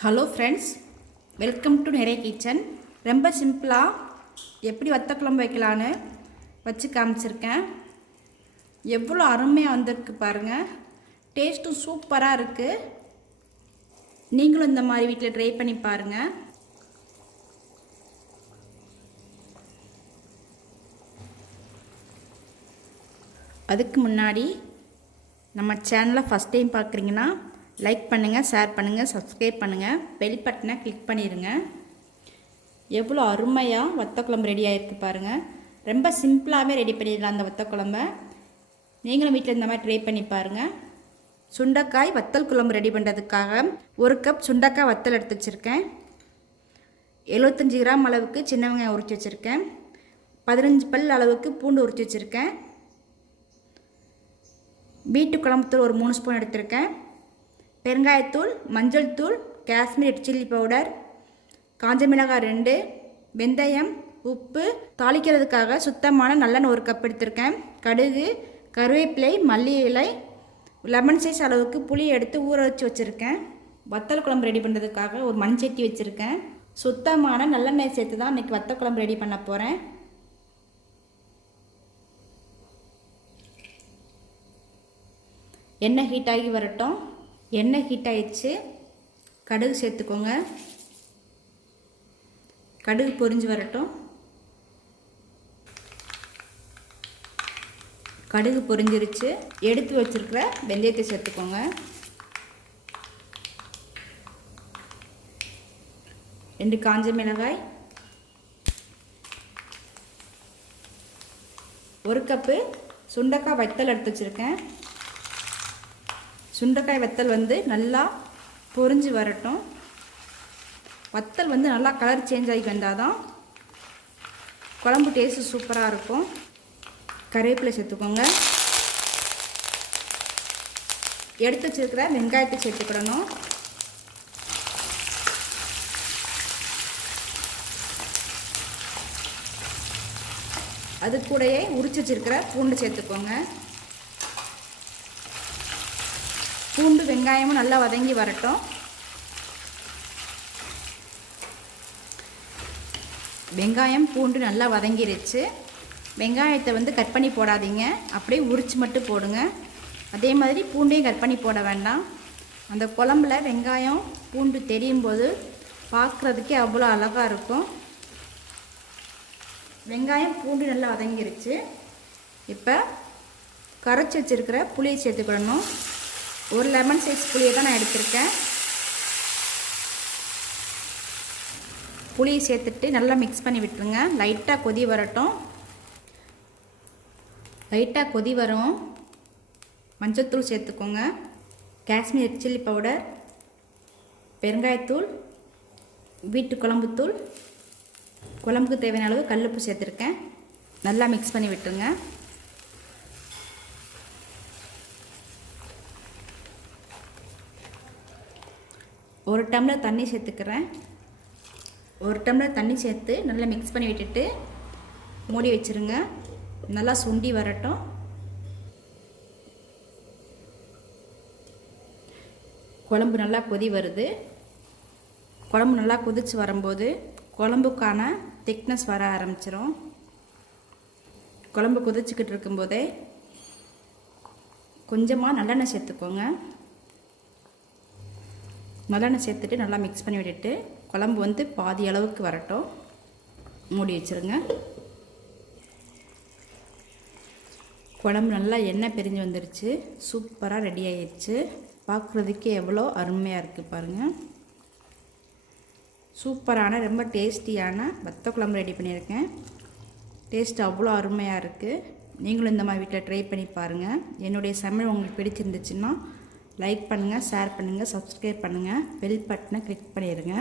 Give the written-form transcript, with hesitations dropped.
Hello friends, welcome to நிறைய kitchen. ரொம்ப சிம்பிளாக எப்படி வத்த குழம்பு வைக்கலான்னு வச்சு காமிச்சிருக்கேன். எவ்வளோ அருமையாக வந்திருக்கு பாருங்கள். டேஸ்ட்டும் சூப்பராக இருக்குது. நீங்களும் இந்த மாதிரி வீட்டில் ட்ரை பண்ணி பாருங்கள். அதுக்கு முன்னாடி நம்ம சேனலை ஃபஸ்ட் டைம் பார்க்குறீங்கன்னா லைக் பண்ணுங்கள், ஷேர் பண்ணுங்கள், சப்ஸ்கிரைப் பண்ணுங்கள், பெல் பட்டனை கிளிக் பண்ணிடுங்க. எவ்வளோ அருமையாக வத்த குழம்பு ரெடி ஆகிருக்கு பாருங்கள். ரொம்ப சிம்பிளாகவே ரெடி பண்ணிடலாம் அந்த வத்த குழம்ப. நீங்களும் வீட்டில் இந்த மாதிரி ட்ரை பண்ணி பாருங்கள். சுண்டைக்காய் வத்தல் குழம்பு ரெடி பண்ணுறதுக்காக 1 கப் சுண்டைக்காய் வத்தல் எடுத்து வச்சுருக்கேன். 75 கிராம் அளவுக்கு சின்ன வெங்காயம் உரித்து வச்சுருக்கேன். 15 பல் அளவுக்கு பூண்டு உரித்து வச்சுருக்கேன். வீட்டு குழம்புத்தூள் ஒரு 3 ஸ்பூன் எடுத்திருக்கேன். பெருங்காயத்தூள், மஞ்சள் தூள், காஷ்மீர் ரெட் சில்லி பவுடர், காஞ்ச மிளகாய் 2, வெந்தயம், உப்பு, தாளிக்கிறதுக்காக சுத்தமான நல்லெண்ணெய் 1 கப் எடுத்திருக்கேன். கடுகு, கருவேப்பிலை, மல்லி இலை, லெமன் சைஸ் அளவுக்கு புளி எடுத்து ஊற வச்சு வச்சுருக்கேன். வத்தல் குழம்பு ரெடி பண்ணுறதுக்காக ஒரு மண் சட்டி வச்சுருக்கேன். சுத்தமான நல்லெண்ணெய் சேர்த்து தான் இன்றைக்கி வத்தல் குழம்பு ரெடி பண்ண போகிறேன். எண்ணெய் ஹீட் ஆகி வரட்டும். எண்ணெய் ஹீட் ஆகிடுச்சு. கடுகு சேர்த்துக்கோங்க. கடுகு பொரிஞ்சு வரட்டும். கடுகு பொரிஞ்சிருச்சு. எடுத்து வச்சிருக்கிற வெந்தயத்தை சேர்த்துக்கோங்க. 2 காஞ்ச மிளகாய், 1 கப்பு சுண்டைக்காய் வத்தல் எடுத்து வச்சுருக்கேன். சுண்டைக்காய் வத்தல் நல்லா பொரிஞ்சு வரட்டும். வத்தல் நல்லா கலர் சேஞ்ச் ஆகி வந்தால் தான் குழம்பு டேஸ்ட்டு சூப்பராக இருக்கும். கருவேப்பிலை சேர்த்துக்கோங்க. எடுத்து வச்சுருக்கிற வெங்காயத்தை சேர்த்துக்கிடணும். அது கூடயே உரிச்சு வச்சுருக்கிற பூண்டு சேர்த்துக்கோங்க. பூண்டு வெங்காயமும் நல்லா வதங்கி வரட்டும். வெங்காயம் பூண்டு நல்லா வதங்கிருச்சு. வெங்காயத்தை கட் பண்ணி போடாதீங்க, அப்படியே உரிச்சு மட்டும் போடுங்க. அதே மாதிரி பூண்டையும் கட் பண்ணி போட வேண்டாம். அந்த குழம்புல வெங்காயம் பூண்டு தெரியும் போது பார்க்குறதுக்கே அவ்வளோ அழகாக இருக்கும். வெங்காயம் பூண்டு நல்லா வதங்கிருச்சு. இப்போ கரைச்சி வச்சுருக்கிற புளியை சேர்த்துக்கிடணும். ஒரு லெமன் சைஸ் புளியை தான் நான் எடுத்திருக்கேன். புளியை சேர்த்துட்டு நல்லா மிக்ஸ் பண்ணி விட்டுருங்க. லைட்டாக கொதி வரட்டும். லைட்டாக கொதி வரும். மஞ்சள்தூள் சேர்த்துக்கோங்க. காஷ்மீர் ரெட் சில்லி பவுடர், பெருங்காயத்தூள், வீட்டு குழம்புத்தூள், குழம்புக்கு தேவையான அளவு கல்லுப்பு சேர்த்துருக்கேன். நல்லா மிக்ஸ் பண்ணி விட்டுருங்க. ஒரு டம்ளர் தண்ணி சேர்த்துக்கிறேன். ஒரு டம்ளர் தண்ணி சேர்த்து நல்லா மிக்ஸ் பண்ணி விட்டுட்டு மூடி வச்சுருங்க. நல்லா சுண்டி வரட்டும். குழம்பு நல்லா கொதி வருது. குழம்பு நல்லா கொதிச்சு வரும்போது குழம்புக்கான திக்னஸ் வர ஆரம்பிச்சிடும். குழம்பு கொதிச்சுக்கிட்டு இருக்கும்போதே கொஞ்சமாக நல்லெண்ணெய் சேர்த்துக்கோங்க. நல்லெண்ணெய் சேர்த்துட்டு நல்லா மிக்ஸ் பண்ணி விட்டுட்டு குழம்பு பாதி அளவுக்கு வரட்டும். மூடி வச்சுருங்க. குழம்பு நல்லா எண்ணெய் பிரிஞ்சு வந்துருச்சு. சூப்பராக ரெடி ஆகிடுச்சு. பார்க்குறதுக்கே எவ்வளோ அருமையாக இருக்குது பாருங்கள். சூப்பரான ரொம்ப டேஸ்டியான வத்த குழம்பு ரெடி பண்ணியிருக்கேன். டேஸ்ட் அவ்வளோ அருமையாக இருக்குது. நீங்களும் இந்த மாதிரி வீட்டில் ட்ரை பண்ணி பாருங்கள். என்னுடைய சமையல் உங்களுக்கு பிடிச்சிருந்துச்சுன்னா லைக் பண்ணுங்கள், ஷேர் பண்ணுங்கள், சப்ஸ்கிரைப் பண்ணுங்கள், பெல் பட்டனை கிளிக் பண்ணிடுங்க.